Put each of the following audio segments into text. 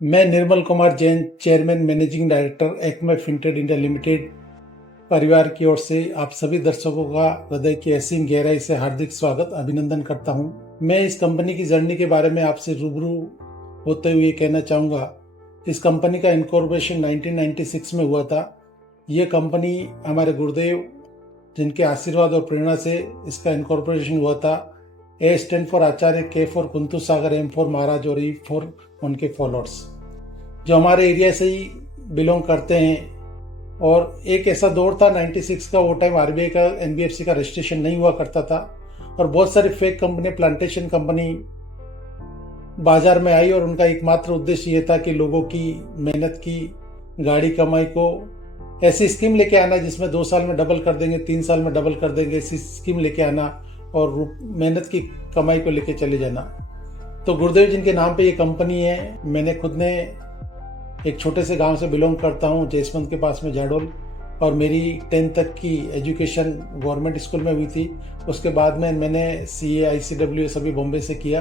मैं Nirmal Kumar Jain, chairman managing director Acme Fintech India limited परिवार की ओर से आप सभी दर्शकों का हृदय की असीम गहराई से हार्दिक स्वागत अभिनंदन करता हूं। मैं इस कंपनी की जर्नी के बारे में आपसे रूबरू होते हुए कहना चाहूँगा। इस कंपनी का इनकॉर्पोरेशन 1996 में हुआ था। ये कंपनी हमारे गुरुदेव जिनके आशीर्वाद और प्रेरणा से इसका इनकॉर्पोरेशन हुआ था। ए stand for Acharya, K for Kuntu Sagar, M for Maharaj और ई फॉर उनके फॉलोअर्स जो हमारे एरिया से ही बिलोंग करते हैं। और एक ऐसा दौर था 96 का, वो टाइम आरबीआई का एनबीएफसी का रजिस्ट्रेशन नहीं हुआ करता था और बहुत सारी फेक कंपनी, प्लांटेशन कंपनी बाजार में आई और उनका एकमात्र उद्देश्य ये था कि लोगों की मेहनत की गाड़ी कमाई को ऐसी स्कीम लेके आना जिसमें 2 साल में डबल कर देंगे, 3 साल में डबल कर देंगे, ऐसी स्कीम लेके आना और मेहनत की कमाई को लेके चले जाना। तो गुरुदेव जिनके नाम पे ये कंपनी है। मैंने खुद ने एक छोटे से गांव से बिलोंग करता हूँ, जयसवंत के पास में जाडोल, और मेरी 10th तक की एजुकेशन गवर्नमेंट स्कूल में हुई थी। उसके बाद में मैंने CA ICW सभी बॉम्बे से किया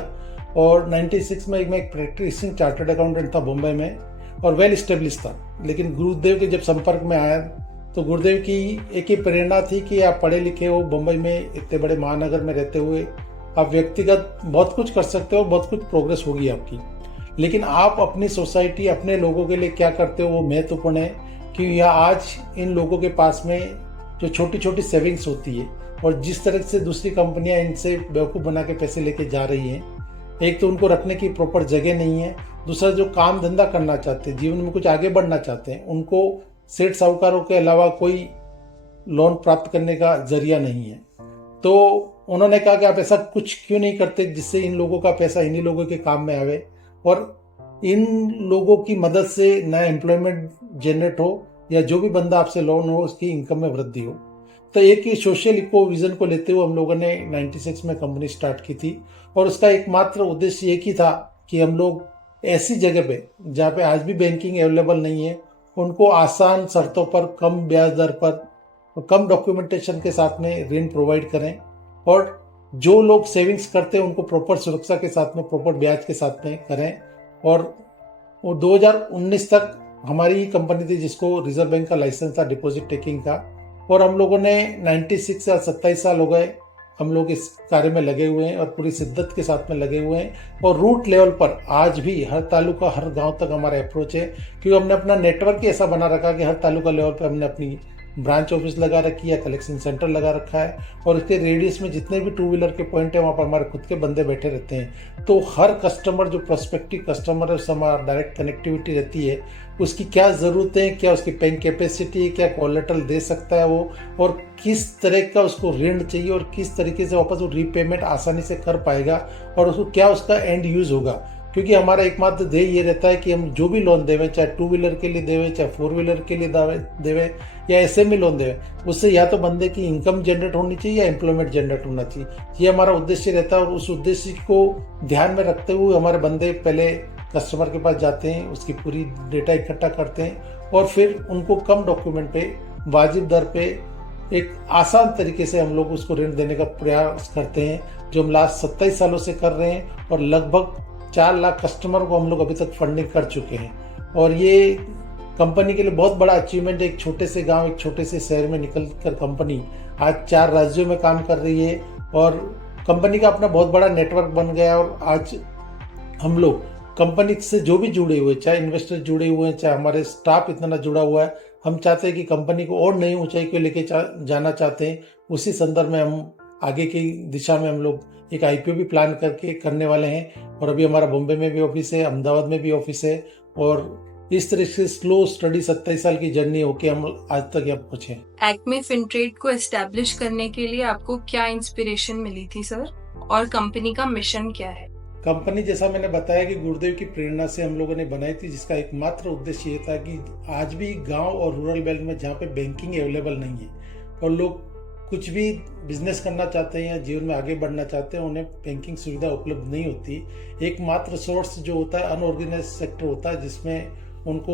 और 96 में मैं एक प्रैक्टिसिंग चार्टर्ड अकाउंटेंट था बॉम्बे में और वेल स्टेब्लिश था। लेकिन गुरुदेव के जब संपर्क में आया तो गुरुदेव की एक ही प्रेरणा थी कि आप पढ़े लिखे हो, बम्बई में इतने बड़े महानगर में रहते हुए आप व्यक्तिगत बहुत कुछ कर सकते हो, बहुत कुछ प्रोग्रेस होगी आपकी, लेकिन आप अपनी सोसाइटी, अपने लोगों के लिए क्या करते हो वो महत्वपूर्ण है। कि यह आज इन लोगों के पास में जो छोटी छोटी सेविंग्स होती है और जिस तरह से दूसरी कंपनियां इनसे बेवकूफ़ बना के पैसे लेके जा रही हैं, एक तो उनको रखने की प्रॉपर जगह नहीं है, दूसरा जो काम धंधा करना चाहते हैं, जीवन में कुछ आगे बढ़ना चाहते हैं, उनको सेठ साहूकारों के अलावा कोई लोन प्राप्त करने का जरिया नहीं है। तो उन्होंने कहा कि आप ऐसा कुछ क्यों नहीं करते जिससे इन लोगों का पैसा इन्हीं लोगों के काम में आवे और इन लोगों की मदद से नया एम्प्लॉयमेंट जनरेट हो या जो भी बंदा आपसे लोन हो उसकी इनकम में वृद्धि हो। तो एक ही सोशल इको विजन को लेते हुए हम लोगों ने 96 में कंपनी स्टार्ट की थी और उसका एकमात्र उद्देश्य एक ही था कि हम लोग ऐसी जगह पे जहाँ पे आज भी बैंकिंग अवेलेबल नहीं है उनको आसान शर्तों पर, कम ब्याज दर पर और कम डॉक्यूमेंटेशन के साथ में ऋण प्रोवाइड करें और जो लोग सेविंग्स करते हैं उनको प्रॉपर सुरक्षा के साथ में, प्रॉपर ब्याज के साथ में करें। और वो 2019 तक हमारी कंपनी थी जिसको रिजर्व बैंक का लाइसेंस था डिपॉजिट टेकिंग का, और हम लोगों ने 96 या 27 साल हो गए हम लोग इस कार्य में लगे हुए हैं और पूरी शिद्दत के साथ में लगे हुए हैं। और रूट लेवल पर आज भी हर तालुका, हर गांव तक हमारा अप्रोच है, क्योंकि हमने अपना नेटवर्क ही ऐसा बना रखा कि हर तालुका लेवल पर हमने अपनी ब्रांच ऑफिस लगा रखी है, कलेक्शन सेंटर लगा रखा है और इसके रेडियस में जितने भी 2 व्हीलर के पॉइंट है वहाँ पर हमारे खुद के बंदे बैठे रहते हैं। तो हर कस्टमर जो प्रोस्पेक्टिव कस्टमर है उससे हमारा डायरेक्ट कनेक्टिविटी रहती है, उसकी क्या ज़रूरत है, क्या उसकी पेइंग कैपेसिटी है, क्या कोलेटरल दे सकता है वो, और किस तरह का उसको ऋण चाहिए और किस तरीके से वापस वो रीपेमेंट आसानी से कर पाएगा और उसको क्या उसका एंड यूज़ होगा। क्योंकि हमारा एकमात्र ध्येय ये रहता है कि हम जो भी लोन देवें, चाहे 2 व्हीलर के लिए देवें, चाहे 4 व्हीलर के लिए देवें या एसएमई लोन देवें, उससे या तो बंदे की इनकम जनरेट होनी चाहिए या एम्प्लॉयमेंट जनरेट होना चाहिए। ये हमारा उद्देश्य रहता है और उस उद्देश्य को ध्यान में रखते हुए हमारे बंदे पहले कस्टमर के पास जाते हैं, उसकी पूरी डेटा इकट्ठा करते हैं और फिर उनको कम डॉक्यूमेंट पे, वाजिब दर पे, एक आसान तरीके से हम लोग उसको ऋण देने का प्रयास करते हैं, जो हम लास्ट 27 सालों से कर रहे हैं और लगभग 4 लाख कस्टमर को हम लोग अभी तक फंडिंग कर चुके हैं। और ये कंपनी के लिए बहुत बड़ा अचीवमेंट है। एक छोटे से गांव, एक छोटे से शहर में निकल कर कंपनी आज 4 राज्यों में काम कर रही है और कंपनी का अपना बहुत बड़ा नेटवर्क बन गया। और आज हम लोग कंपनी से जो भी जुड़े हुए, चाहे इन्वेस्टर जुड़े हुए हैं, चाहे हमारे स्टाफ इतना जुड़ा हुआ है, हम चाहते हैं कि कंपनी को और नई ऊंचाई को लेके जाना चाहते हैं। उसी संदर्भ में हम आगे की दिशा में हम लोग एक IPO भी प्लान करके करने वाले हैं और अभी हमारा बॉम्बे में भी ऑफिस है, अहमदाबाद में भी ऑफिस है और इस तरह से स्लो स्टडी 27 साल की जर्नी होके हम आज तक यहाँ पहुंचे। एक्मे फिनट्रेड को एस्टैब्लिश करने के लिए आपको क्या इंस्पिरेशन मिली थी सर, और कंपनी का मिशन क्या है? कंपनी, जैसा मैंने बताया कि गुरुदेव की प्रेरणा से हम लोगों ने बनाई थी, जिसका एकमात्र उद्देश्य ये था कि आज भी गांव और रूरल बेल्ट में जहाँ पे बैंकिंग अवेलेबल नहीं है और लोग कुछ भी बिजनेस करना चाहते हैं या जीवन में आगे बढ़ना चाहते हैं, उन्हें बैंकिंग सुविधा उपलब्ध नहीं होती। एकमात्र सोर्स जो होता है अनऑर्गेनाइज सेक्टर होता है, जिसमें उनको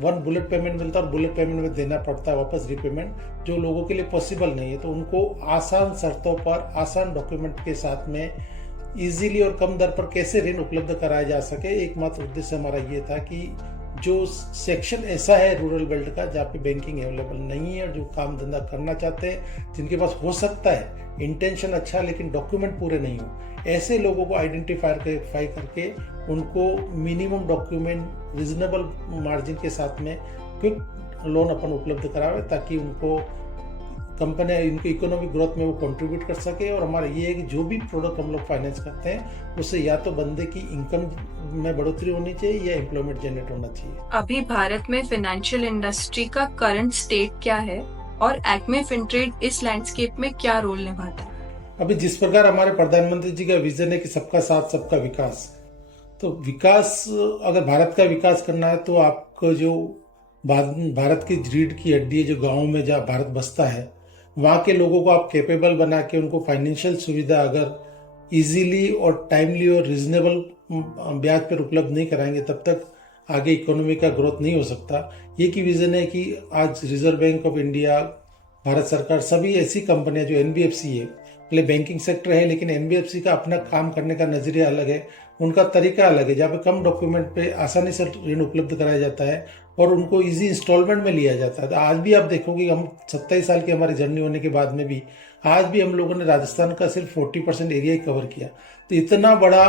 1 बुलेट पेमेंट मिलता है और बुलेट पेमेंट में देना पड़ता है वापस रीपेमेंट, जो लोगों के लिए पॉसिबल नहीं है। तो उनको आसान शर्तों पर, आसान डॉक्यूमेंट के साथ में इजीली और कम दर पर कैसे ऋण उपलब्ध कराया जा सके। एकमात्र उद्देश्य हमारा ये था कि जो सेक्शन ऐसा है रूरल बेल्ट का जहाँ पे बैंकिंग अवेलेबल नहीं है और जो काम धंधा करना चाहते हैं, जिनके पास हो सकता है इंटेंशन अच्छा लेकिन डॉक्यूमेंट पूरे नहीं हो, ऐसे लोगों को आइडेंटिफाई करके उनको मिनिमम डॉक्यूमेंट रिजनेबल मार्जिन के साथ में क्विक लोन अपन उपलब्ध करावे, ताकि उनको कंपनी इनकी इकोनॉमिक ग्रोथ में वो कंट्रीब्यूट कर सके। और हमारा ये है कि जो भी प्रोडक्ट हम लोग फाइनेंस करते हैं उससे या तो बंदे की इनकम में बढ़ोतरी होनी चाहिए या एम्प्लॉयमेंट जनरेट होना चाहिए। अभी भारत में फाइनेंशियल इंडस्ट्री का करंट स्टेट क्या है और एक्मे फिनट्रेड इस लैंडस्केप में क्या रोल निभाता है? अभी जिस प्रकार हमारे प्रधानमंत्री जी का विजन है कि सबका साथ सबका विकास, तो विकास अगर भारत का विकास करना है तो आपको जो भारत की रीढ़ की हड्डी है, जो गाँव में जहाँ भारत बसता है, वहाँ के लोगों को आप कैपेबल बना के उनको फाइनेंशियल सुविधा अगर इजीली और टाइमली और रिजनेबल ब्याज पर उपलब्ध नहीं कराएंगे तब तक आगे इकोनॉमी का ग्रोथ नहीं हो सकता। ये की विजन है कि आज reserve bank of India, Bharat सरकार, सभी ऐसी कंपनियां जो एनबीएफसी है, पहले बैंकिंग सेक्टर है लेकिन एनबीएफसी का अपना काम करने का नजरिया अलग है, उनका तरीका अलग है, जहाँ पे कम डॉक्यूमेंट पे आसानी से ऋण उपलब्ध कराया जाता है और उनको इजी इंस्टॉलमेंट में लिया जाता है। तो आज भी आप देखोगे हम 27 साल की हमारी जर्नी होने के बाद में भी आज भी हम लोगों ने राजस्थान का सिर्फ 40% एरिया ही कवर किया। तो इतना बड़ा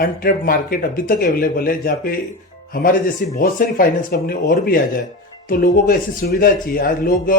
अनटैप्ड मार्केट अभी तक अवेलेबल है, जहाँ पे हमारे जैसी बहुत सारी फाइनेंस कंपनी और भी आ जाए। तो लोगों को ऐसी सुविधा चाहिए। आज लोग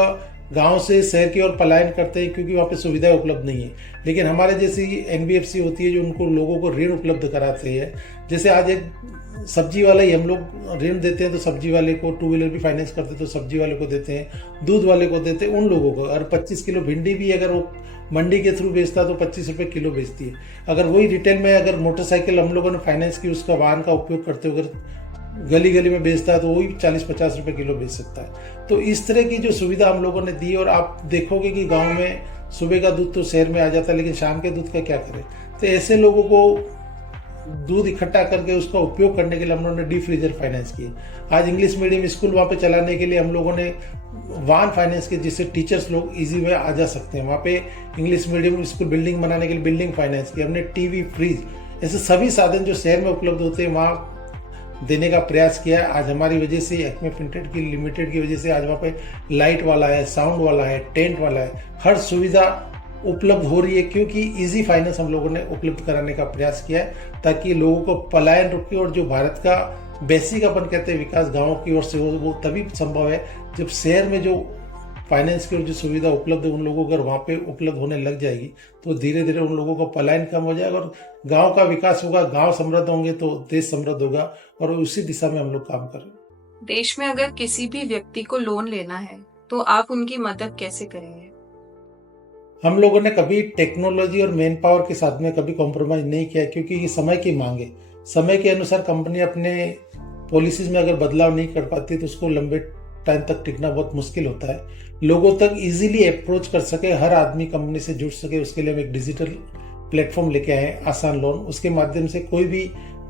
गांव से शहर की ओर पलायन करते हैं क्योंकि वहाँ पे सुविधाएं उपलब्ध नहीं है, लेकिन हमारे जैसी एनबीएफसी होती है जो उनको लोगों को ऋण उपलब्ध कराते हैं। जैसे आज एक सब्जी वाला ही हम लोग ऋण देते हैं तो सब्जी वाले को, टू व्हीलर भी फाइनेंस करते हैं तो सब्जी वाले को देते हैं, दूध वाले को देते हैं, उन लोगों को। और 25 किलो भिंडी भी अगर वो मंडी के थ्रू बेचता है तो 25 रुपये किलो बेचती है। अगर वही रिटेल में अगर मोटरसाइकिल हम लोगों ने फाइनेंस की, उसका वाहन का उपयोग करते हुए गली गली में बेचता है तो वही 40-50 रुपए किलो बेच सकता है। तो इस तरह की जो सुविधा हम लोगों ने दी, और आप देखोगे कि गांव में सुबह का दूध तो शहर में आ जाता है लेकिन शाम के दूध का क्या करें। तो ऐसे लोगों को दूध इकट्ठा करके उसका उपयोग करने के लिए हम लोगों ने डी फ्रीजर फाइनेंस की। आज इंग्लिश मीडियम स्कूल वहाँ पे चलाने के लिए हम लोगों ने वाहन फाइनेंस की, जिससे टीचर्स लोग इजी वे आ जा सकते हैं। वहाँ पे इंग्लिश मीडियम स्कूल बिल्डिंग बनाने के लिए बिल्डिंग फाइनेंस की हमने। टीवी, फ्रिज, ऐसे सभी साधन जो शहर में उपलब्ध होते हैं वहाँ देने का प्रयास किया है। आज हमारी वजह से एक्मे फिनटेड की लिमिटेड की वजह से आज वहाँ पे लाइट वाला है, साउंड वाला है, टेंट वाला है, हर सुविधा उपलब्ध हो रही है क्योंकि इजी फाइनेंस हम लोगों ने उपलब्ध कराने का प्रयास किया है ताकि लोगों को पलायन रुके। और जो भारत का बेसिक अपन कहते हैं विकास गाँव की ओर से हो, वो तभी संभव है जब शहर में जो फाइनेंस की जो सुविधा उपलब्ध है उन लोगों को अगर वहाँ पे उपलब्ध होने लग जाएगी तो धीरे धीरे उन लोगों का पलायन कम हो जाएगा और गांव का विकास होगा। गांव समृद्ध होंगे तो देश समृद्ध होगा, और उसी दिशा में हम लोग काम कर रहे हैं। देश में अगर किसी भी व्यक्ति को लोन लेना है तो आप उनकी मदद कैसे करेंगे? हम लोगों ने कभी टेक्नोलॉजी और मैन पावर के साथ में कभी कॉम्प्रोमाइज नहीं किया क्योंकि ये समय की मांग है। समय के अनुसार कंपनी अपने पॉलिसीज में अगर बदलाव नहीं कर पाती तो उसको लंबे टाइम तक टिकना बहुत मुश्किल होता है। लोगों तक इजीली अप्रोच कर सके, हर आदमी कंपनी से जुड़ सके, उसके लिए हम एक डिजिटल प्लेटफॉर्म लेके आए हैं, आसान लोन। उसके माध्यम से कोई भी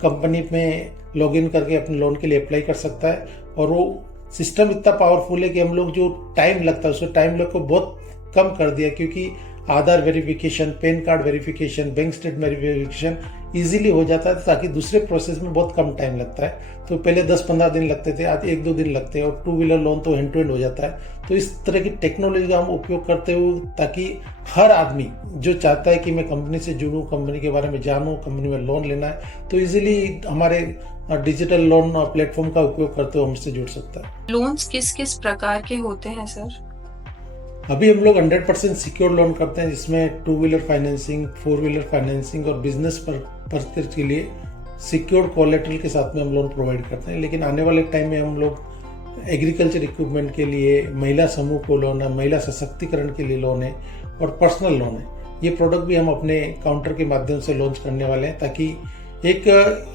कंपनी में लॉगिन करके अपने लोन के लिए अप्लाई कर सकता है। और वो सिस्टम इतना पावरफुल है कि हम लोग जो टाइम लगता है उसको टाइम लग को बहुत कम कर दिया, क्योंकि Aadhaar verification, PAN card verification, bank statement verification easily हो जाता है, ताकि दूसरे प्रोसेस में बहुत कम टाइम लगता है। तो पहले 10-15 दिन लगते थे, आज 1-2 दिन लगते हैं। और टू व्हीलर लोन तो हैंड टू हैंड हो जाता है। तो इस तरह की टेक्नोलॉजी का हम उपयोग करते हुए ताकि हर आदमी जो चाहता है कि मैं कंपनी से जुड़ूं, कंपनी के बारे में जानूं, कंपनी में लोन लेना है, तो इजीली हमारे डिजिटल लोन प्लेटफॉर्म का उपयोग करते हुए हमसे जुड़ सकता है। लोन्स किस किस प्रकार के होते हैं सर? अभी हम लोग 100% सिक्योर लोन करते हैं, जिसमें two wheeler financing, 4 wheeler financing और बिजनेस पर्पज के लिए सिक्योर्ड कोलेटरल के साथ में हम लोन प्रोवाइड करते हैं। लेकिन आने वाले टाइम में हम लोग एग्रीकल्चर इक्विपमेंट के लिए, महिला समूह को लोन है, महिला सशक्तिकरण के लिए लोन है और पर्सनल लोन है। ये प्रोडक्ट भी हम अपने काउंटर के माध्यम से लॉन्च करने वाले हैं, ताकि एक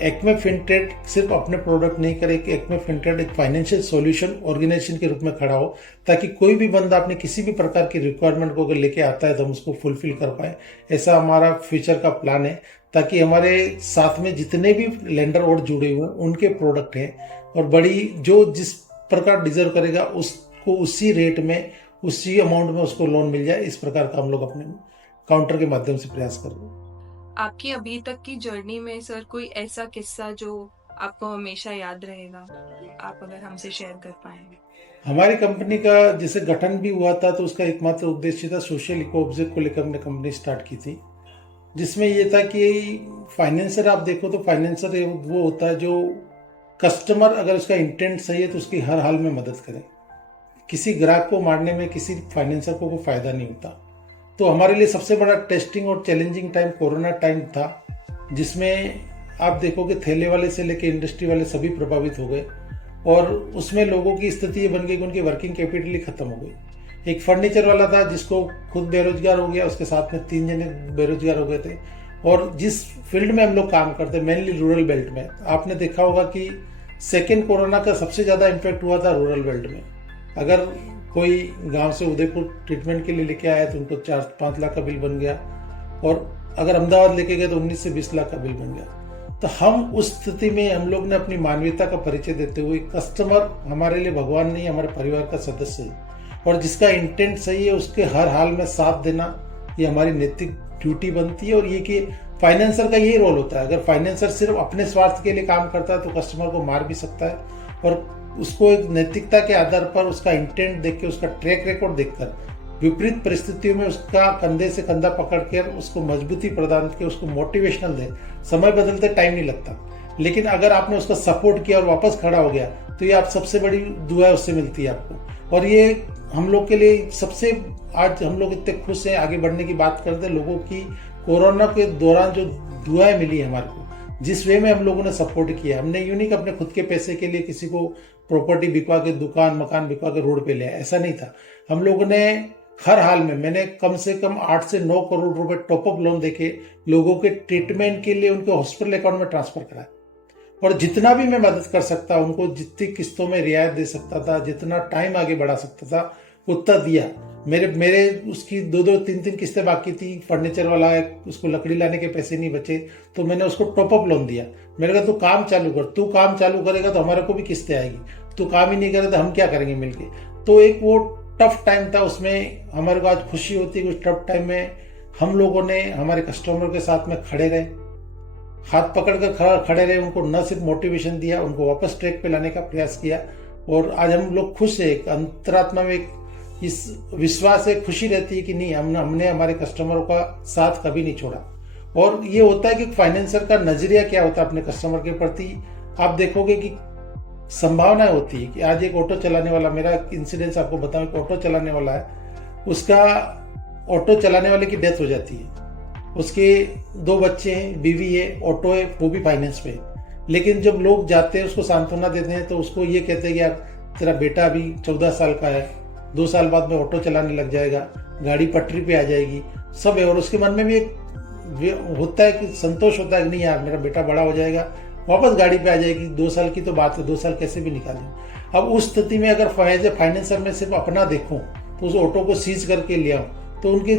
एक्मे फिनटेड सिर्फ अपने प्रोडक्ट नहीं करे, कि एक्मे फिनटेड एक फाइनेंशियल सॉल्यूशन ऑर्गेनाइजेशन के रूप में खड़ा हो, ताकि कोई भी बंदा अपने किसी भी प्रकार की रिक्वायरमेंट को अगर लेके आता है तो हम उसको फुलफिल कर पाए। ऐसा हमारा फ्यूचर का प्लान है, ताकि हमारे साथ में जितने भी लेंडर और जुड़े हुए हैं उनके प्रोडक्ट हैं और बड़ी जो जिस प्रकार डिजर्व करेगा उसको उसी रेट में, उसी अमाउंट में उसको लोन मिल जाए। इस प्रकार का हम लोग अपने काउंटर के माध्यम से प्रयास कर रहे हैं। आपकी अभी तक की जर्नी में सर कोई ऐसा किस्सा जो आपको हमेशा याद रहेगा, आप अगर हमसे शेयर कर पाएं? हमारी कंपनी का जैसे गठन भी हुआ था तो उसका एकमात्र उद्देश्य था सोशल इको ऑब्जेक्ट को लेकर हमने कंपनी स्टार्ट की थी, जिसमें ये था कि फाइनेंसर आप देखो तो फाइनेंसर वो होता है जो कस्टमर अगर उसका इंटेंट सही है तो उसकी हर हाल में मदद करे। किसी ग्राहक को मारने में किसी फाइनेंसर को कोई फायदा नहीं होता। तो हमारे लिए सबसे बड़ा टेस्टिंग और चैलेंजिंग टाइम कोरोना टाइम था, जिसमें आप देखोगे थैले वाले से लेकर इंडस्ट्री वाले सभी प्रभावित हो गए और उसमें लोगों की स्थिति ये बन गई कि उनकी वर्किंग कैपिटल ही खत्म हो गई। एक फर्नीचर वाला था जिसको खुद बेरोजगार हो गया, उसके साथ में 3 जने बेरोजगार हो गए थे। और जिस फील्ड में हम लोग काम करते हैं मेनली रूरल बेल्ट में, आपने देखा होगा कि सेकेंड कोरोना का सबसे ज़्यादा इम्पैक्ट हुआ था रूरल बेल्ट में। अगर कोई गांव से उदयपुर ट्रीटमेंट के लिए लेके आया तो उनको 4-5 लाख का बिल बन गया, और अगर अहमदाबाद लेके गए तो 19 से 20 लाख का बिल बन गया। तो हम उस स्थिति में हम लोग ने अपनी मानवीयता का परिचय देते हुए, कस्टमर हमारे लिए भगवान नहीं, हमारे परिवार का सदस्य है और जिसका इंटेंट सही है उसके हर हाल में साथ देना ये हमारी नैतिक ड्यूटी बनती है। और ये कि फाइनेंसर का यही रोल होता है। अगर फाइनेंसर सिर्फ अपने स्वार्थ के लिए काम करता है तो कस्टमर को मार भी सकता है, और उसको एक नैतिकता के आधार पर उसका इंटेंट देख के, उसका ट्रैक रिकॉर्ड देखकर विपरीत परिस्थितियों में उसका कंधे से कंधा पकड़कर उसको मजबूती प्रदान करके उसको मोटिवेशनल दे। समय बदलते टाइम नहीं लगता, लेकिन अगर आपने उसका सपोर्ट किया और वापस खड़ा हो गया तो ये आप सबसे बड़ी दुआ उससे मिलती है आपको। और ये हम लोग के लिए सबसे, आज हम लोग इतने खुश हैं, आगे बढ़ने की बात करते हैं, लोगों की कोरोना के दौरान जो दुआएं मिली है हमारे को, जिस वे में हम लोगों ने सपोर्ट किया। हमने यूं नहीं कि अपने खुद के पैसे के लिए किसी को प्रॉपर्टी बिकवा के, दुकान मकान बिकवा के रोड पे ले आए, ऐसा नहीं था। हम लोगों ने हर हाल में, मैंने कम से कम 8 से 9 करोड़ रुपए टॉपअप लोन देके लोगों के ट्रीटमेंट के लिए उनके हॉस्पिटल अकाउंट में ट्रांसफर कराया। और जितना भी मैं मदद कर सकता, उनको जितनी किस्तों में रियायत दे सकता था, जितना टाइम आगे बढ़ा सकता था, उतना दिया। मेरे उसकी 2-2, 3-3 किस्तें बाकी थी। फर्नीचर वाला है, उसको लकड़ी लाने के पैसे नहीं बचे तो मैंने उसको टॉपअप लोन दिया। मैंने कहा तू काम चालू कर, तू काम चालू करेगा तो हमारे को भी किस्तें आएगी, तू काम ही नहीं करे तो हम क्या करेंगे मिलके। तो एक वो टफ टाइम था, उसमें हमारे को आज खुशी होती है कि उस टफ टाइम में हम लोगों ने हमारे कस्टमर के साथ में खड़े रहे, हाथ पकड़ कर खड़े रहे, उनको न सिर्फ मोटिवेशन दिया, उनको वापस ट्रैक पे लाने का प्रयास किया। और आज हम लोग खुश है, अंतरात्मा में इस विश्वास है, खुशी रहती है कि नहीं, हमने हमारे कस्टमरों का साथ कभी नहीं छोड़ा। और ये होता है कि फाइनेंसर का नजरिया क्या होता है अपने कस्टमर के प्रति। आप देखोगे कि संभावना होती है कि आज एक ऑटो चलाने वाला, मेरा इंसिडेंस आपको बताऊं, एक ऑटो चलाने वाला है, उसका ऑटो चलाने वाले की डेथ हो जाती है, उसके 2 बच्चे हैं, बीवी है, ऑटो है, वो भी फाइनेंस पे। लेकिन जब लोग जाते हैं उसको सांत्वना देते हैं तो उसको ये कहते हैं कि यार तेरा बेटा अभी 14 साल का है, 2 साल बाद में ऑटो चलाने लग जाएगा, गाड़ी पटरी पे आ जाएगी, सब है। और उसके मन में भी एक होता है कि संतोष होता है कि नहीं यार मेरा बेटा बड़ा हो जाएगा, वापस गाड़ी पे आ जाएगी, 2 साल की तो बात है, 2 साल कैसे भी निकालें। अब उस स्थिति में अगर फाइनेंसर में सिर्फ अपना देखूं तो उस ऑटो को सीज करके ले आऊं तो उनके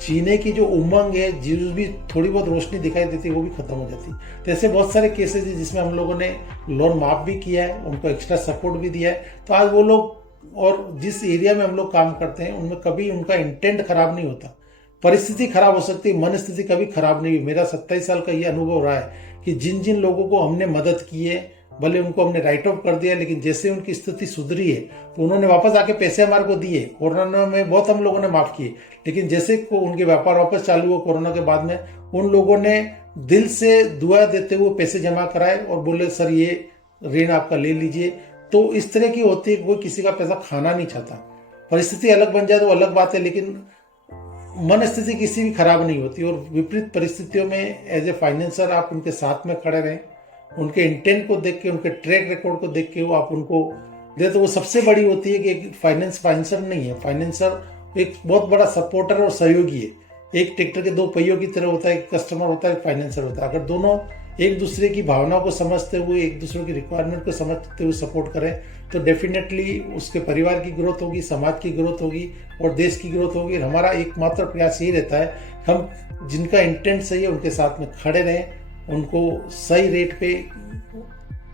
जीने की जो उमंग है, जो भी थोड़ी बहुत रोशनी दिखाई देती है, वो भी खत्म हो जाती है। तो ऐसे बहुत सारे केसेस हैं जिसमें हम लोगों ने लोन माफ भी किया है, उनको एक्स्ट्रा सपोर्ट भी दिया है। तो आज वो लोग, और जिस एरिया में हम लोग काम करते हैं उनमें कभी उनका इंटेंट खराब नहीं होता। परिस्थिति खराब हो सकती है, मन स्थिति कभी खराब नहीं हुई। मेरा 27 साल का ये अनुभव रहा है कि जिन जिन लोगों को हमने मदद की है, भले उनको हमने राइट ऑफ कर दिया, लेकिन जैसे उनकी स्थिति सुधरी है तो उन्होंने वापस आके पैसे हमारे को दिए। कोरोना में बहुत हम लोगों ने माफ किए, लेकिन जैसे को उनके व्यापार वापस चालू हुआ कोरोना के बाद में, उन लोगों ने दिल से दुआ देते हुए पैसे जमा कराए और बोले सर ये ऋण आपका ले लीजिए। तो इस तरह की होती है, कोई किसी का पैसा खाना नहीं चाहता। परिस्थिति अलग बन जाए तो अलग बात है, लेकिन मन स्थिति किसी भी खराब नहीं होती। और विपरीत परिस्थितियों में एज ए फाइनेंसर आप उनके साथ में खड़े रहें, उनके इंटेंट को देख के, उनके ट्रैक रिकॉर्ड को देख के वो आप उनको दे, तो वो सबसे बड़ी होती है कि एक फाइनेंसर नहीं है, फाइनेंसर एक बहुत बड़ा सपोर्टर और सहयोगी है। एक ट्रैक्टर के 2 पहियों की तरह होता है, एक कस्टमर होता है, एक फाइनेंसर होता है। अगर दोनों एक दूसरे की भावनाओं को समझते हुए, एक दूसरे की रिक्वायरमेंट को समझते हुए सपोर्ट करें तो डेफिनेटली उसके परिवार की ग्रोथ होगी, समाज की ग्रोथ होगी और देश की ग्रोथ होगी। हमारा एकमात्र प्रयास यही रहता है, हम जिनका इंटेंट सही है उनके साथ में खड़े रहें, उनको सही रेट पे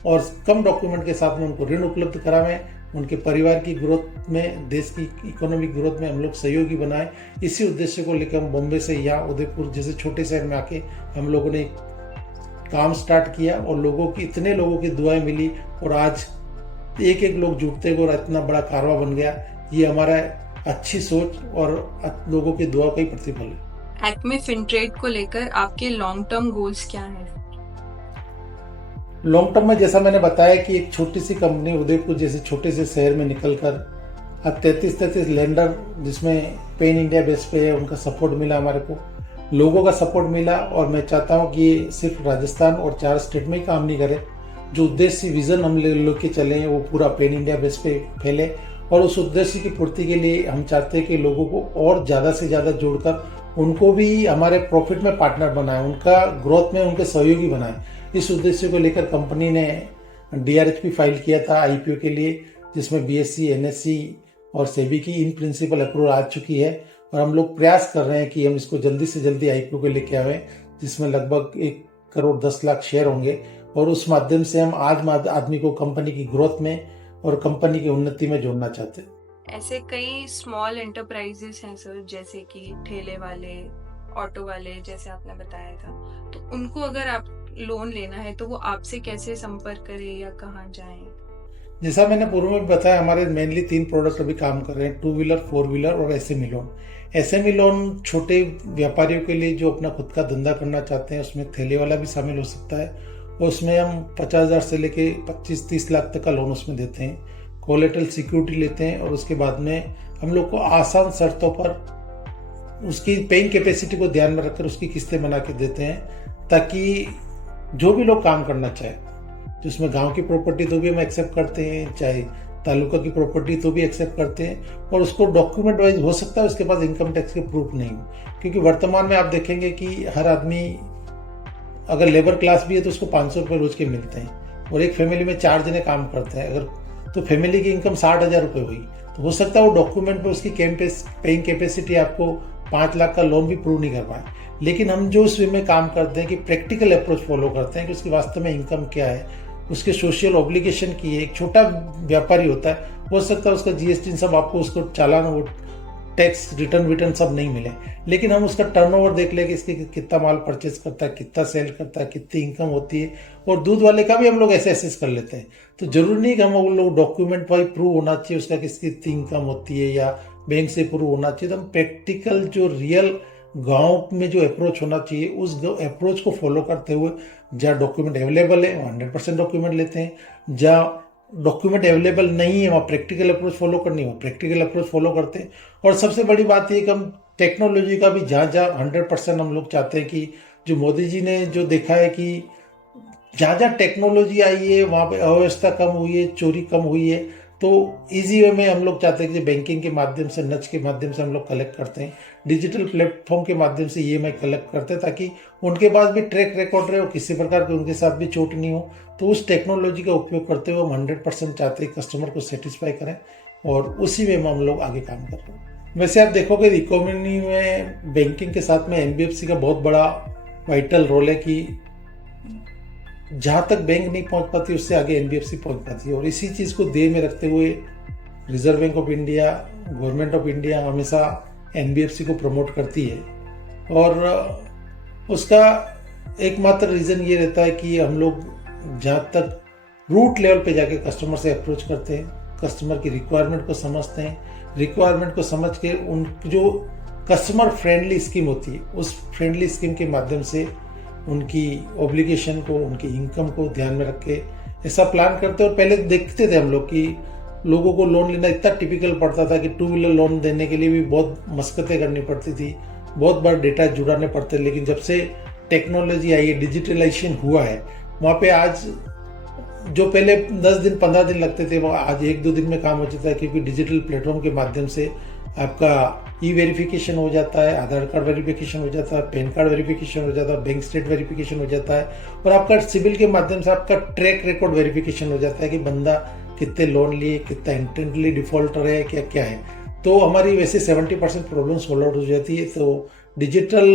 और कम डॉक्यूमेंट के साथ में उनको ऋण उपलब्ध करावें, उनके परिवार की ग्रोथ में, देश की इकोनॉमिक ग्रोथ में हम लोग सहयोगी बनाए। इसी उद्देश्य को लेकर हम बॉम्बे से यहाँ उदयपुर जैसे छोटे शहर में आके हम लोगों ने काम स्टार्ट किया और इतने लोगों की दुआएं मिली और आज एक एक लोग जुटते गए और इतना बड़ा कारवा बन गया। ये हमारा अच्छी सोच और लोगों की दुआ का ही प्रतिफल है। एक्मे फिनट्रेड को लेकर आपके लॉन्ग टर्म गोल्स क्या हैं? लॉन्ग टर्म में जैसा मैंने बताया कि एक छोटी सी कंपनी उदयपुर जैसे छोटे से शहर में निकलकर अब 33 लैंडर जिसमें पेन इंडिया बेस पे है, उनका सपोर्ट मिला, हमारे को लोगों का सपोर्ट मिला। और मैं चाहता हूँ कि ये सिर्फ राजस्थान और 4 स्टेट में ही काम नहीं करे, जो उद्देश्य विजन हम लोग के चले वो पूरा पेन इंडिया बेस पे फैले। और उस उद्देश्य की पूर्ति के लिए हम चाहते हैं कि लोगों को और ज़्यादा से ज़्यादा जोड़कर उनको भी हमारे प्रॉफिट में पार्टनर बनाए, उनका ग्रोथ में उनके सहयोगी बनाए। इस उद्देश्य को लेकर कंपनी ने DRHP फाइल किया था IPO के लिए, जिसमें BSE, NSE और सेबी की इन प्रिंसिपल अप्रूवल आ चुकी है। और हम लोग प्रयास कर रहे हैं कि हम इसको जल्दी से जल्दी IPO को लेके आए, जिसमें लगभग 1 करोड़ 10 लाख शेयर होंगे। और उस माध्यम से हम आज आदमी को कंपनी की ग्रोथ में और कंपनी की उन्नति में जोड़ना चाहते हैं। ऐसे कई स्मॉल एंटरप्राइजेस हैं सर, जैसे कि ठेले वाले, ऑटो वाले, जैसे आपने बताया था, तो उनको अगर आप लोन लेना है तो वो आपसे कैसे संपर्क करें या कहाँ जाएं? जैसा मैंने पूर्व में बताया, हमारे मेनली 3 प्रोडक्ट अभी काम कर रहे हैं, 2 व्हीलर, 4 व्हीलर और SME लोन। SME लोन छोटे व्यापारियों के लिए जो अपना खुद का धंधा करना चाहते हैं, उसमें ठेले वाला भी शामिल हो सकता है। और उसमें हम 50,000 से लेके 25-30 लाख तक का लोन उसमें देते हैं। कोलेटरल सिक्योरिटी लेते हैं और उसके बाद में हम लोग को आसान शर्तों पर उसकी पेइंग कैपेसिटी को ध्यान में रखकर उसकी किस्तें बना के देते हैं, ताकि जो भी लोग काम करना चाहे, जिसमें गांव की प्रॉपर्टी तो भी हम एक्सेप्ट करते हैं, चाहे तालुका की प्रॉपर्टी तो भी एक्सेप्ट करते हैं। और उसको डॉक्यूमेंट वाइज हो सकता है उसके पास इनकम टैक्स के प्रूफ नहीं हो, क्योंकि वर्तमान में आप देखेंगे कि हर आदमी अगर लेबर क्लास भी है तो उसको 500 रुपये रोज के मिलते हैं, और एक फैमिली में 4 जने काम करते हैं अगर, तो फैमिली की इनकम 60,000 रुपये हुई, तो हो सकता है वो डॉक्यूमेंट पे उसकी पेइंग कैपेसिटी आपको 5 लाख का लोन भी प्रूव नहीं कर पाए। लेकिन हम जो उस वे में काम करते हैं कि प्रैक्टिकल अप्रोच फॉलो करते हैं कि उसकी वास्तव में इनकम क्या है, उसके सोशल ऑब्लिगेशन की है। एक छोटा व्यापारी होता है, हो सकता है उसका GST सब आपको उसको चालान, वो टैक्स रिटर्न सब नहीं मिले, लेकिन हम उसका टर्नओवर देख ले कि इसके कितना माल परचेज करता है, कितना सेल करता है, कितनी इनकम होती है। और दूध वाले का भी हम लोग ऐसे असेस कर लेते हैं। तो जरूरी नहीं कि हम लोग डॉक्यूमेंट वाइज प्रूव होना चाहिए उसका कितनी इनकम होती है या बैंक से प्रूव होना चाहिए। तो हम प्रैक्टिकल जो रियल गांव में जो अप्रोच होना चाहिए उस अप्रोच को फॉलो करते हुए, जहाँ डॉक्यूमेंट अवेलेबल है वहाँ 100% डॉक्यूमेंट लेते हैं, जहाँ डॉक्यूमेंट अवेलेबल नहीं है वहाँ प्रैक्टिकल अप्रोच फॉलो करनी हो, प्रैक्टिकल अप्रोच फॉलो करते हैं। और सबसे बड़ी बात ये कि हम टेक्नोलॉजी का भी जहाँ जहाँ 100% हम लोग चाहते हैं कि जो मोदी जी ने जो देखा है कि जहाँ जहाँ टेक्नोलॉजी आई है वहाँ पे अव्यवस्था कम हुई है, चोरी कम हुई है, तो इजी वे में हम लोग चाहते हैं कि बैंकिंग के माध्यम से, नच के माध्यम से हम लोग कलेक्ट करते हैं, डिजिटल प्लेटफॉर्म के माध्यम से EMI कलेक्ट करते हैं, ताकि उनके पास भी ट्रैक रिकॉर्ड रहे हो, किसी प्रकार की उनके साथ भी चोट नहीं हो। तो उस टेक्नोलॉजी का उपयोग करते हुए हम 100% चाहते हैं कस्टमर को सेटिस्फाई करें, और उसी वे में हम लोग आगे काम कर रहे हैं। वैसे आप देखोगे इकोनॉमी में बैंकिंग के साथ में NBFC का बहुत बड़ा वाइटल रोल है कि जहाँ तक बैंक नहीं पहुँच पाती उससे आगे NBFC पहुँच पाती है। और इसी चीज़ को ध्येय में रखते हुए reserve bank of India, government of India हमेशा NBFC को प्रमोट करती है। और उसका एकमात्र रीज़न ये रहता है कि हम लोग जहाँ तक रूट लेवल पे जाके कस्टमर से अप्रोच करते हैं, कस्टमर की रिक्वायरमेंट को समझते हैं, रिक्वायरमेंट को समझ के उन जो कस्टमर फ्रेंडली स्कीम होती है उस फ्रेंडली स्कीम के माध्यम से उनकी ऑब्लिगेशन को, उनकी इनकम को ध्यान में रख के ऐसा प्लान करते। और पहले देखते थे हम लोग कि लोगों को लोन लेना इतना टिपिकल पड़ता था कि 2 व्हीलर लोन देने के लिए भी बहुत मशक्कतें करनी पड़ती थी, बहुत बार डेटा जुड़ाने पड़ते। लेकिन जब से टेक्नोलॉजी आई है, डिजिटलाइजेशन हुआ है, वहाँ पे आज जो पहले 10 दिन 15 दिन लगते थे वो आज 1-2 दिन में काम हो जाता है, क्योंकि डिजिटल प्लेटफॉर्म के माध्यम से आपका वेरिफिकेशन हो जाता है, आधार कार्ड वेरिफिकेशन हो जाता है, पैन कार्ड वेरिफिकेशन हो जाता है, बैंक स्टेट वेरिफिकेशन हो जाता है, और आपका सिविल के माध्यम से आपका ट्रैक रिकॉर्ड वेरिफिकेशन हो जाता है कि बंदा कितने लोन लिए, कितना इंटेंटली डिफॉल्टर है, क्या क्या है। तो हमारी वैसे 70% प्रॉब्लम सॉल्व आउट हो जाती है। तो डिजिटल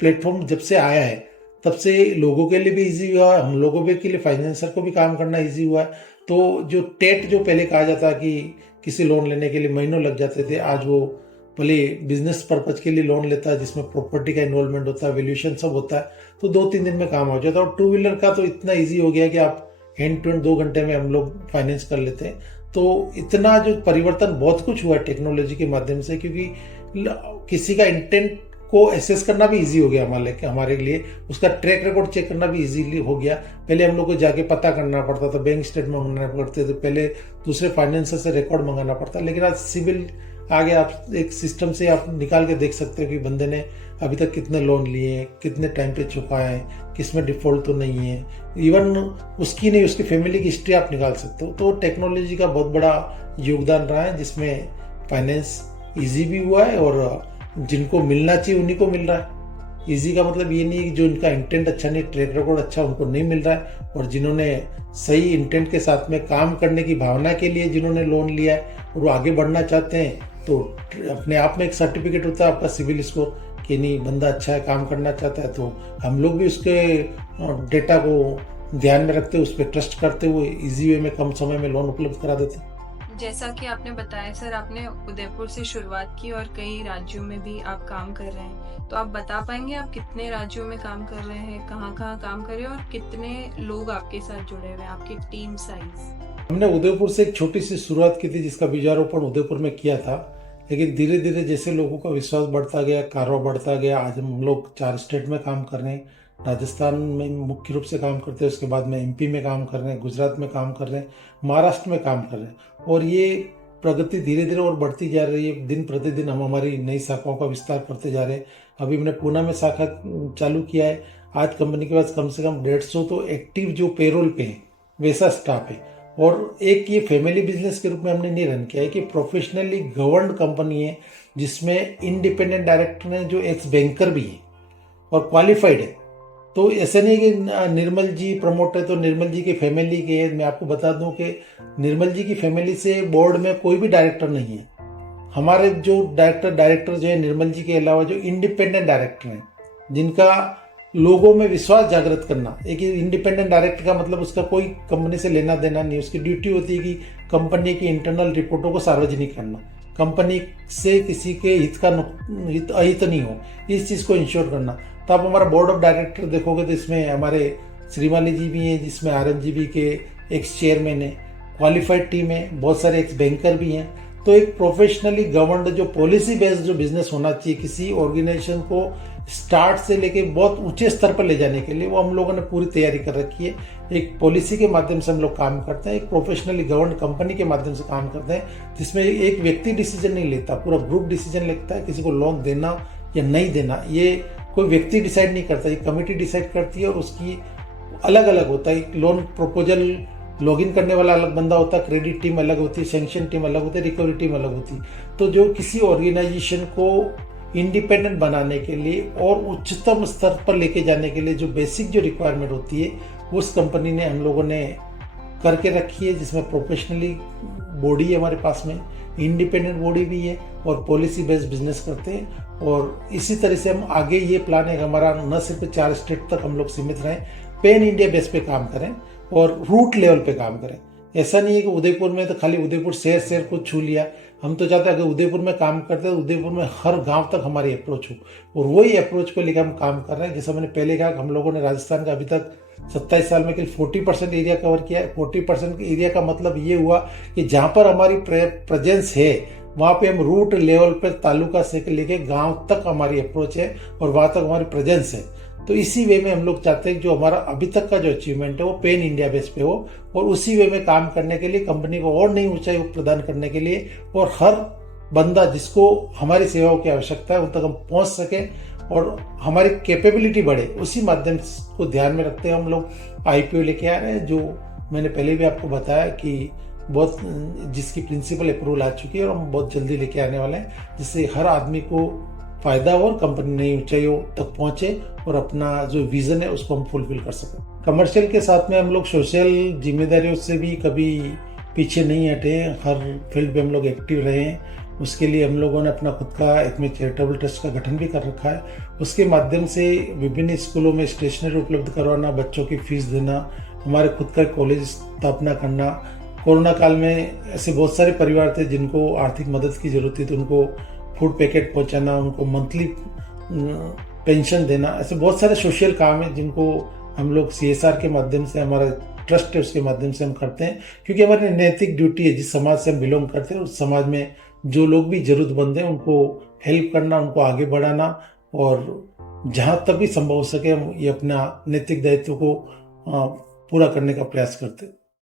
प्लेटफॉर्म जब से आया है तब से लोगों के लिए भी इजी हुआ है, हम लोगों के लिए फाइनेंसर को भी काम करना इजी हुआ है। तो जो टेट जो पहले कहा जाता कि किसी लोन लेने के लिए महीनों लग जाते थे, आज वो भले बिजनेस पर्पज के लिए लोन लेता है जिसमें प्रॉपर्टी का इन्वॉल्वमेंट होता है, वैल्यूएशन सब होता है, तो 2-3 दिन में काम हो जाता है। और टू व्हीलर का तो इतना ईजी हो गया कि आप हैंड टू हैंड 2 घंटे में हम लोग फाइनेंस कर लेते हैं। तो इतना जो परिवर्तन बहुत कुछ हुआ है टेक्नोलॉजी के माध्यम से, क्योंकि किसी का इंटेंट को एसेस करना भी इजी हो गया हमारे लिए, उसका ट्रैक रिकॉर्ड चेक करना भी इजीली हो गया। पहले हम लोग को जाके पता करना पड़ता था, बैंक स्टेटमेंट मंगाना पड़ते थे, पहले दूसरे फाइनेंसर से रिकॉर्ड मंगाना पड़ता, लेकिन आज सिविल आगे आप एक सिस्टम से आप निकाल के देख सकते हो कि बंदे ने अभी तक कितने लोन लिए, कितने टाइम पे चुकाए हैं, किसमें डिफॉल्ट तो नहीं है, इवन उसकी नहीं उसकी फैमिली की हिस्ट्री आप निकाल सकते हो। तो टेक्नोलॉजी का बहुत बड़ा योगदान रहा है, जिसमें फाइनेंस ईजी भी हुआ है और जिनको मिलना चाहिए उन्हीं को मिल रहा है। ईजी का मतलब ये नहीं है कि जो इनका इंटेंट अच्छा नहीं, ट्रैक रिकॉर्ड अच्छा, उनको नहीं मिल रहा है, और जिन्होंने सही इंटेंट के साथ में काम करने की भावना के लिए जिन्होंने लोन लिया है और वो आगे बढ़ना चाहते हैं, तो अपने आप में एक सर्टिफिकेट होता है आपका सिविल स्कोर कि नहीं बंदा अच्छा है, काम करना चाहता है, तो हम लोग भी उसके डेटा को ध्यान में रखते हुए उस पर ट्रस्ट करते हुए इजी वे में कम समय में लोन उपलब्ध करा देते हैं। जैसा कि आपने बताया सर, आपने उदयपुर से शुरुआत की और कई राज्यों में भी आप काम कर रहे हैं, तो आप बता पाएंगे आप कितने राज्यों में काम कर रहे हैं, कहाँ कहाँ काम कर रहे हैं और कितने लोग आपके साथ जुड़े हुए हैं, आपकी टीम साइज? हमने उदयपुर से एक छोटी सी शुरुआत की थी, जिसका बीजारोपण उदयपुर में किया था, लेकिन धीरे धीरे जैसे लोगों का विश्वास बढ़ता गया, कारोबार बढ़ता गया, आज हम लोग 4 स्टेट में काम कर रहे हैं। राजस्थान में मुख्य रूप से काम करते हैं, उसके बाद में एमपी में काम कर रहे हैं, गुजरात में काम कर रहे हैं, महाराष्ट्र में काम कर रहे हैं, और ये प्रगति धीरे धीरे और बढ़ती जा रही है। दिन प्रतिदिन हम हमारी नई शाखाओं का विस्तार करते जा रहे हैं। अभी हमने पूना में शाखा चालू किया है। आज कंपनी के पास कम से कम 150 तो एक्टिव जो पेरोल पे है वैसा स्टाफ है, और एक ये फैमिली बिजनेस के रूप में हमने नहीं रन किया है कि प्रोफेशनली गवर्नड कंपनी है, जिसमें इंडिपेंडेंट डायरेक्टर हैं जो एक्स बैंकर भी हैं और क्वालिफाइड है। तो ऐसे नहीं कि निर्मल जी प्रमोट है तो निर्मल जी की फैमिली के है। मैं आपको बता दूं कि निर्मल जी की फैमिली से बोर्ड में कोई भी डायरेक्टर नहीं है। हमारे जो डायरेक्टर जो है निर्मल जी के अलावा जो इंडिपेंडेंट डायरेक्टर हैं, जिनका लोगों में विश्वास जागृत करना। एक इंडिपेंडेंट डायरेक्टर का मतलब उसका कोई कंपनी से लेना देना नहीं, उसकी ड्यूटी होती है कि कंपनी की इंटरनल रिपोर्टों को सार्वजनिक करना, कंपनी से किसी के अहित नहीं हो, इस चीज़ को इंश्योर करना। तो आप हमारा बोर्ड ऑफ डायरेक्टर देखोगे तो इसमें हमारे श्रीमाली जी भी हैं, जिसमें RNGB के एक्स चेयरमैन है, क्वालिफाइड टीम है, बहुत सारे एक्स बैंकर भी हैं। तो एक प्रोफेशनली गवर्नड जो पॉलिसी बेस्ड जो बिजनेस होना चाहिए किसी ऑर्गेनाइजेशन को स्टार्ट से लेके बहुत ऊंचे स्तर पर ले जाने के लिए, वो हम लोगों ने पूरी तैयारी कर रखी है। एक पॉलिसी के माध्यम से हम लोग काम करते हैं, एक प्रोफेशनली गवर्नड कंपनी के माध्यम से काम करते हैं, जिसमें एक व्यक्ति डिसीजन नहीं लेता, पूरा ग्रुप डिसीजन लेता है। किसी को लोन देना या नहीं देना ये कोई व्यक्ति डिसाइड नहीं करता, ये कमेटी डिसाइड करती है, और उसकी अलग अलग होता है। लोन प्रपोजल लॉगिन करने वाला अलग बंदा होता है, क्रेडिट टीम अलग होती है, सैंक्शन टीम अलग होती है, रिकवरी टीम अलग होती है। तो जो किसी ऑर्गेनाइजेशन को इंडिपेंडेंट बनाने के लिए और उच्चतम स्तर पर लेके जाने के लिए जो बेसिक जो रिक्वायरमेंट होती है, उस कंपनी ने हम लोगों ने करके रखी है, जिसमें प्रोफेशनली बॉडी है हमारे पास में, इंडिपेंडेंट बॉडी भी है, और पॉलिसी बेस्ड बिजनेस करते हैं। और इसी तरह से हम आगे ये प्लान है कि हमारा न सिर्फ 4 स्टेट तक हम लोग सीमित रहें, पैन इंडिया बेस पे काम करें और रूट लेवल पे काम करें। ऐसा नहीं है कि उदयपुर में तो खाली उदयपुर शहर को छू लिया। हम तो चाहते हैं अगर उदयपुर में काम करते हैं तो उदयपुर में हर गांव तक हमारी अप्रोच हो, और वही अप्रोच को लेकर हम काम कर रहे हैं। जैसा मैंने पहले कहा, हम लोगों ने राजस्थान का अभी तक 27 साल में केवल 40% एरिया कवर किया है। 40% एरिया का मतलब ये हुआ कि जहाँ पर हमारी प्रेजेंस है वहाँ पे हम रूट लेवल पर तालुका से लेके गांव तक हमारी अप्रोच है और वहाँ तक हमारी प्रेजेंस है। तो इसी वे में हम लोग चाहते हैं कि जो हमारा अभी तक का जो अचीवमेंट है वो पैन इंडिया बेस पे हो, और उसी वे में काम करने के लिए कंपनी को और नई ऊंचाई प्रदान करने के लिए, और हर बंदा जिसको हमारी सेवाओं की आवश्यकता है उन तक हम पहुंच सके और हमारी कैपेबिलिटी बढ़े, उसी माध्यम को ध्यान में रखते हैं हम लोग IPO लेके आ रहे हैं, जो मैंने पहले भी आपको बताया कि बहुत जिसकी प्रिंसिपल अप्रूवल आ चुकी है और हम बहुत जल्दी लेके आने वाले हैं, जिससे हर आदमी को फायदा हो और कंपनी नई ऊंचाइयों तक पहुंचे और अपना जो विजन है उसको हम फुलफिल कर सकें। कमर्शियल के साथ में हम लोग सोशल जिम्मेदारियों से भी कभी पीछे नहीं हटे, हर फील्ड पे हम लोग एक्टिव रहे हैं। उसके लिए हम लोगों ने अपना खुद का एक में चैरिटेबल ट्रस्ट का गठन भी कर रखा है। उसके माध्यम से विभिन्न स्कूलों में स्टेशनरी उपलब्ध करवाना, बच्चों की फीस देना, हमारे खुद का कॉलेज स्थापना करना। कोरोना काल में ऐसे बहुत सारे परिवार थे जिनको आर्थिक मदद की ज़रूरत थी, तो उनको फूड पैकेट पहुंचाना, उनको मंथली पेंशन देना, ऐसे बहुत सारे सोशल काम हैं जिनको हम लोग CSR के माध्यम से, हमारा ट्रस्ट है उसके माध्यम से हम करते हैं, क्योंकि हमारी नैतिक ड्यूटी है। जिस समाज से हम बिलोंग करते हैं उस समाज में जो लोग भी ज़रूरतमंद हैं उनको हेल्प करना, उनको आगे बढ़ाना, और जहाँ तक भी संभव हो सके हम ये अपना नैतिक दायित्व को पूरा करने का प्रयास करते हैं।